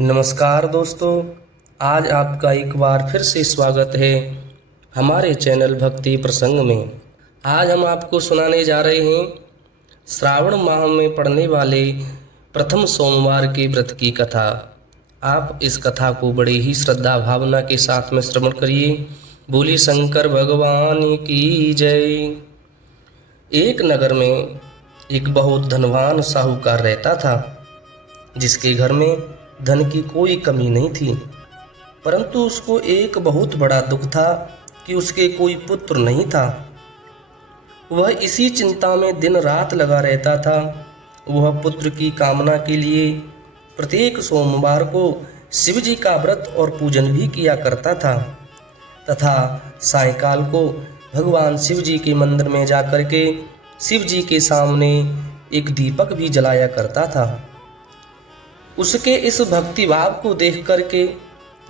नमस्कार दोस्तों, आज आपका एक बार फिर से स्वागत है हमारे चैनल भक्ति प्रसंग में। आज हम आपको सुनाने जा रहे हैं श्रावण माह में पड़ने वाले प्रथम सोमवार के व्रत की कथा। आप इस कथा को बड़े ही श्रद्धा भावना के साथ में श्रवण करिए। बोली शंकर भगवान की जय। एक नगर में एक बहुत धनवान साहूकार रहता था, जिसके घर में धन की कोई कमी नहीं थी। परंतु उसको एक बहुत बड़ा दुख था कि उसके कोई पुत्र नहीं था। वह इसी चिंता में दिन रात लगा रहता था। वह पुत्र की कामना के लिए प्रत्येक सोमवार को शिव जी का व्रत और पूजन भी किया करता था तथा सायंकाल को भगवान शिव जी के मंदिर में जाकर के शिव जी के सामने एक दीपक भी जलाया करता था। उसके इस भक्ति भाव को देख करके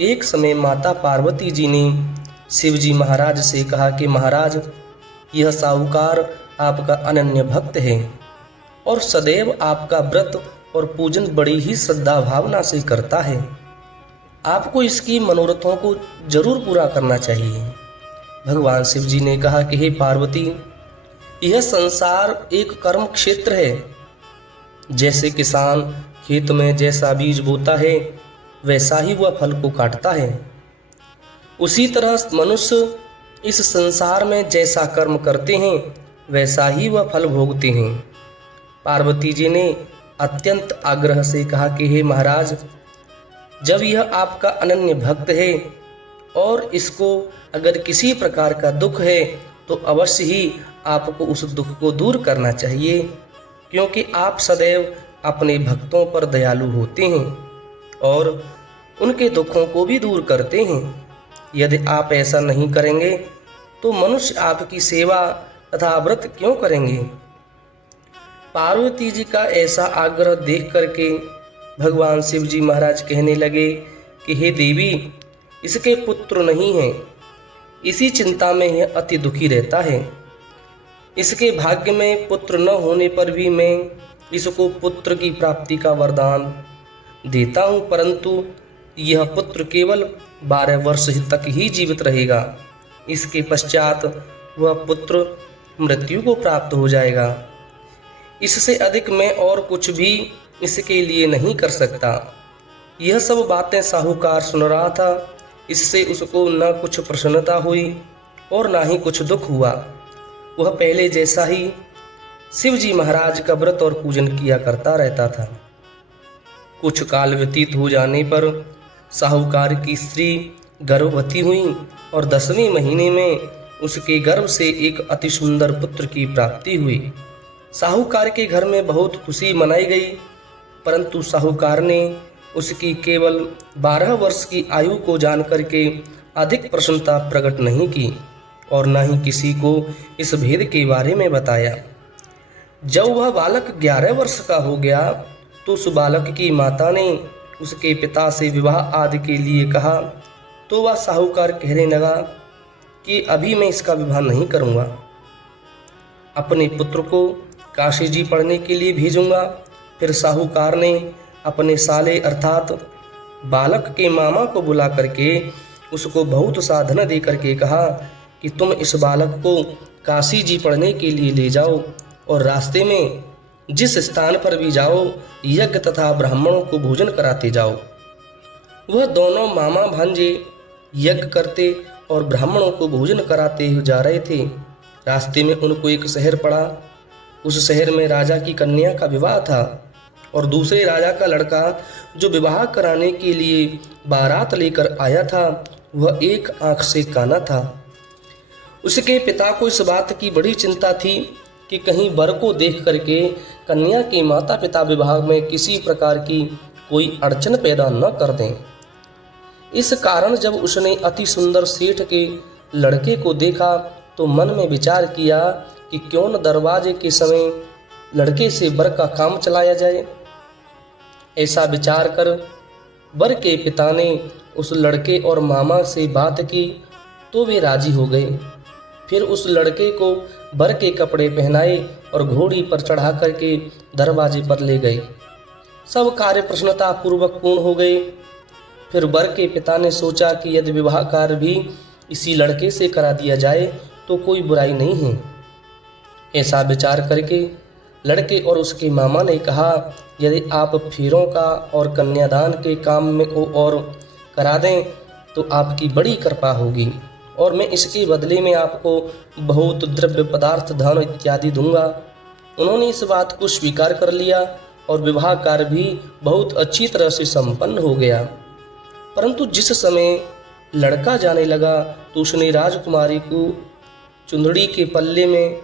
एक समय माता पार्वती जी ने शिव जी महाराज से कहा कि महाराज, यह साहूकार आपका अनन्य भक्त है और सदैव आपका व्रत और पूजन बड़ी ही श्रद्धा भावना से करता है। आपको इसकी मनोरथों को जरूर पूरा करना चाहिए। भगवान शिव जी ने कहा कि हे पार्वती, यह संसार एक कर्म क्षेत्र है। जैसे किसान खेत में जैसा बीज बोता है वैसा ही वह फल को काटता है, उसी तरह मनुष्य इस संसार में जैसा कर्म करते हैं वैसा ही वह फल भोगते हैं। पार्वती जी ने अत्यंत आग्रह से कहा कि हे महाराज, जब यह आपका अनन्य भक्त है और इसको अगर किसी प्रकार का दुख है तो अवश्य ही आपको उस दुख को दूर करना चाहिए, क्योंकि आप सदैव अपने भक्तों पर दयालु होते हैं और उनके दुखों को भी दूर करते हैं। यदि आप ऐसा नहीं करेंगे तो मनुष्य आपकी सेवा तथा व्रत क्यों करेंगे। पार्वती जी का ऐसा आग्रह देख करके भगवान शिव जी महाराज कहने लगे कि हे देवी, इसके पुत्र नहीं हैं, इसी चिंता में यह अति दुखी रहता है। इसके भाग्य में पुत्र न होने पर भी मैं इसको पुत्र की प्राप्ति का वरदान देता हूँ, परंतु यह पुत्र केवल 12 वर्ष तक ही जीवित रहेगा। इसके पश्चात वह पुत्र मृत्यु को प्राप्त हो जाएगा। इससे अधिक मैं और कुछ भी इसके लिए नहीं कर सकता। यह सब बातें साहूकार सुन रहा था। इससे उसको न कुछ प्रसन्नता हुई और ना ही कुछ दुख हुआ। वह पहले जैसा ही शिव जी महाराज का व्रत और पूजन किया करता रहता था। कुछ काल व्यतीत हो जाने पर साहूकार की स्त्री गर्भवती हुई और 10वें महीने में उसके गर्भ से एक अति सुंदर पुत्र की प्राप्ति हुई। साहूकार के घर में बहुत खुशी मनाई गई, परंतु साहूकार ने उसकी केवल 12 वर्ष की आयु को जान करके अधिक प्रसन्नता प्रकट नहीं की और न ही किसी को इस भेद के बारे में बताया। जब वह बालक 11 वर्ष का हो गया तो उस बालक की माता ने उसके पिता से विवाह आदि के लिए कहा, तो वह साहूकार कहने लगा कि अभी मैं इसका विवाह नहीं करूँगा, अपने पुत्र को काशी जी पढ़ने के लिए भेजूंगा। फिर साहूकार ने अपने साले अर्थात बालक के मामा को बुला करके उसको बहुत सा धन दे करके कहा कि तुम इस बालक को काशी जी पढ़ने के लिए ले जाओ और रास्ते में जिस स्थान पर भी जाओ यज्ञ तथा ब्राह्मणों को भोजन कराते जाओ। वह दोनों मामा भांजे यज्ञ करते और ब्राह्मणों को भोजन कराते हुए जा रहे थे। रास्ते में उनको एक शहर पड़ा। उस शहर में राजा की कन्या का विवाह था और दूसरे राजा का लड़का जो विवाह कराने के लिए बारात लेकर आया था वह एक आंख से काना था। उसके पिता को इस बात की बड़ी चिंता थी कि कहीं वर को देख करके कन्या के माता पिता विवाह में किसी प्रकार की कोई अड़चन पैदा न कर दें। इस कारण जब उसने अति सुंदर सेठ के लड़के को देखा तो मन में विचार किया कि क्यों न दरवाजे के समय लड़के से वर का काम चलाया जाए। ऐसा विचार कर वर के पिता ने उस लड़के और मामा से बात की तो वे राजी हो गए। फिर उस लड़के को वर के कपड़े पहनाए और घोड़ी पर चढ़ा करके दरवाजे पर ले गए। सब कार्य प्रसन्नता पूर्वक पूर्ण हो गए। फिर वर के पिता ने सोचा कि यदि विवाह कार्य भी इसी लड़के से करा दिया जाए तो कोई बुराई नहीं है। ऐसा विचार करके लड़के और उसके मामा ने कहा, यदि आप फेरों का और कन्यादान के काम में को और करा दें तो आपकी बड़ी कृपा होगी और मैं इसके बदले में आपको बहुत द्रव्य पदार्थ, धन इत्यादि दूंगा। उन्होंने इस बात को स्वीकार कर लिया और विवाह कार्य भी बहुत अच्छी तरह से संपन्न हो गया। परंतु जिस समय लड़का जाने लगा तो उसने राजकुमारी को चुंदड़ी के पल्ले में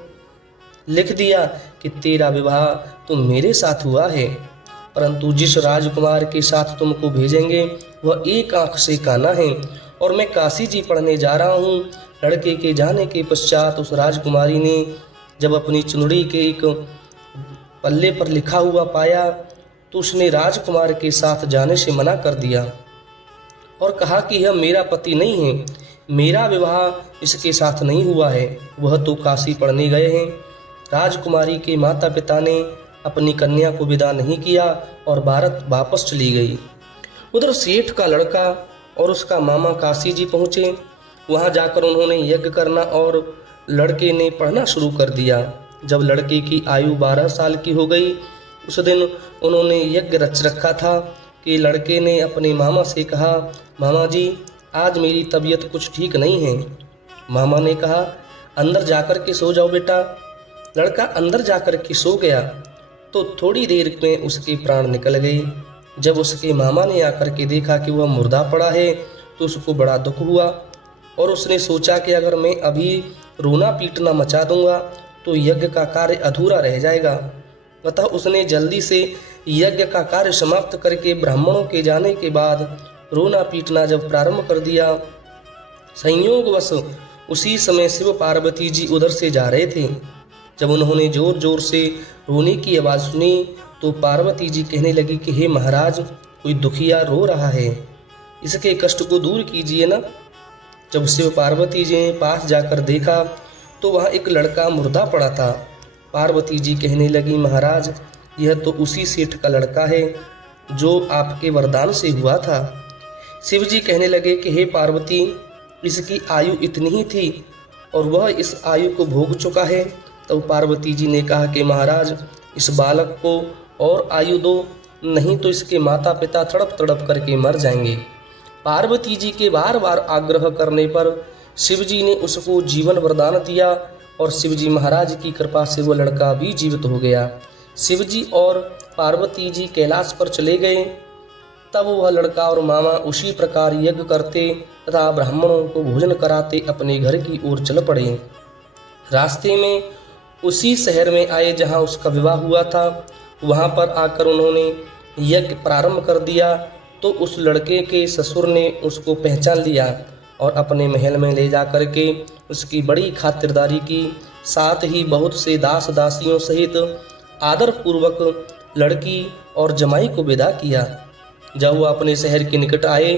लिख दिया कि तेरा विवाह तो मेरे साथ हुआ है, परंतु जिस राजकुमार के साथ तुमको भेजेंगे वह एक आंख से काना है और मैं काशी जी पढ़ने जा रहा हूँ। लड़के के जाने के पश्चात उस राजकुमारी ने जब अपनी चुनरी के एक पल्ले पर लिखा हुआ पाया तो उसने राजकुमार के साथ जाने से मना कर दिया और कहा कि यह मेरा पति नहीं है, मेरा विवाह इसके साथ नहीं हुआ है, वह तो काशी पढ़ने गए हैं। राजकुमारी के माता पिता ने अपनी कन्या को विदा नहीं किया और भारत वापस चली गई। उधर सेठ का लड़का और उसका मामा काशी जी पहुँचे। वहाँ जाकर उन्होंने यज्ञ करना और लड़के ने पढ़ना शुरू कर दिया। जब लड़के की आयु 12 साल की हो गई, उस दिन उन्होंने यज्ञ रच रखा था कि लड़के ने अपने मामा से कहा, मामा जी आज मेरी तबीयत कुछ ठीक नहीं है। मामा ने कहा, अंदर जाकर के सो जाओ बेटा। लड़का अंदर जाकर के सो गया तो थोड़ी देर में उसके प्राण निकल गए। जब उसके मामा ने आकर के देखा कि वह मुर्दा पड़ा है तो उसको बड़ा दुख हुआ और उसने सोचा कि अगर मैं अभी रोना पीटना मचा दूंगा तो यज्ञ का कार्य अधूरा रह जाएगा। अतः उसने जल्दी से यज्ञ का कार्य समाप्त करके ब्राह्मणों के जाने के बाद रोना पीटना जब प्रारंभ कर दिया। संयोगवश उसी समय शिव पार्वती जी उधर से जा रहे थे। जब उन्होंने जोर जोर से रोने की आवाज़ सुनी तो पार्वती जी कहने लगी कि हे महाराज, कोई दुखिया रो रहा है, इसके कष्ट को दूर कीजिए ना। जब शिव पार्वती जी ने पास जाकर देखा तो वहाँ एक लड़का मुर्दा पड़ा था। पार्वती जी कहने लगी, महाराज यह तो उसी सेठ का लड़का है जो आपके वरदान से हुआ था। शिव जी कहने लगे कि हे पार्वती, इसकी आयु इतनी ही थी और वह इस आयु को भोग चुका है। तब पार्वती जी ने कहा कि महाराज इस बालक को और आयु दो, नहीं तो इसके माता पिता तड़प तड़प करके मर जाएंगे। पार्वती जी के बार बार आग्रह करने पर शिव जी ने उसको जीवन वरदान दिया और शिव जी महाराज की कृपा से वह लड़का भी जीवित हो गया। शिव जी और पार्वती जी कैलाश पर चले गए। तब वह लड़का और मामा उसी प्रकार यज्ञ करते तथा ब्राह्मणों को भोजन कराते अपने घर की ओर चल पड़े। रास्ते में उसी शहर में आए जहाँ उसका विवाह हुआ था। वहाँ पर आकर उन्होंने यज्ञ प्रारंभ कर दिया तो उस लड़के के ससुर ने उसको पहचान लिया और अपने महल में ले जा कर के उसकी बड़ी खातिरदारी की, साथ ही बहुत से दास दासियों सहित आदर पूर्वक लड़की और जमाई को विदा किया। जब वो अपने शहर के निकट आए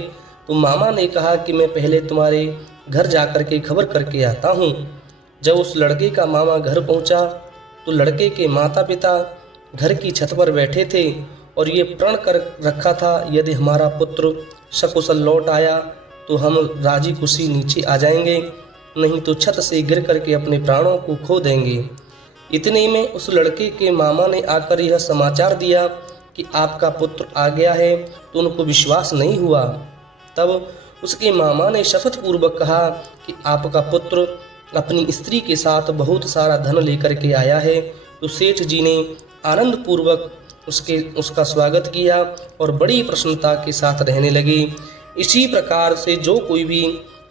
तो मामा ने कहा कि मैं पहले तुम्हारे घर जाकर के खबर करके आता हूँ। जब उस लड़के का मामा घर पहुँचा तो लड़के के माता पिता घर की छत पर बैठे थे और ये प्रण कर रखा था, यदि हमारा पुत्र सकुशल लौट आया तो हम राजी खुशी नीचे आ जाएंगे, नहीं तो छत से गिर करके अपने प्राणों को खो देंगे। इतने में उस लड़के के मामा ने आकर यह समाचार दिया कि आपका पुत्र आ गया है, तो उनको विश्वास नहीं हुआ। तब उसके मामा ने शपथ पूर्वक कहा कि आपका पुत्र अपनी स्त्री के साथ बहुत सारा धन लेकर के आया है। तो सेठ जी ने आनंद पूर्वक उसका स्वागत किया और बड़ी प्रसन्नता के साथ रहने लगे। इसी प्रकार से जो कोई भी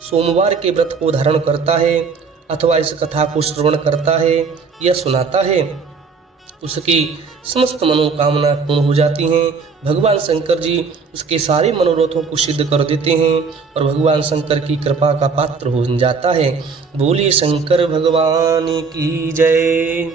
सोमवार के व्रत को धारण करता है अथवा इस कथा को श्रवण करता है या सुनाता है, उसकी समस्त मनोकामना पूर्ण हो जाती हैं। भगवान शंकर जी उसके सारे मनोरथों को सिद्ध कर देते हैं और भगवान शंकर की कृपा का पात्र हो जाता है। बोलिए शंकर भगवान की जय।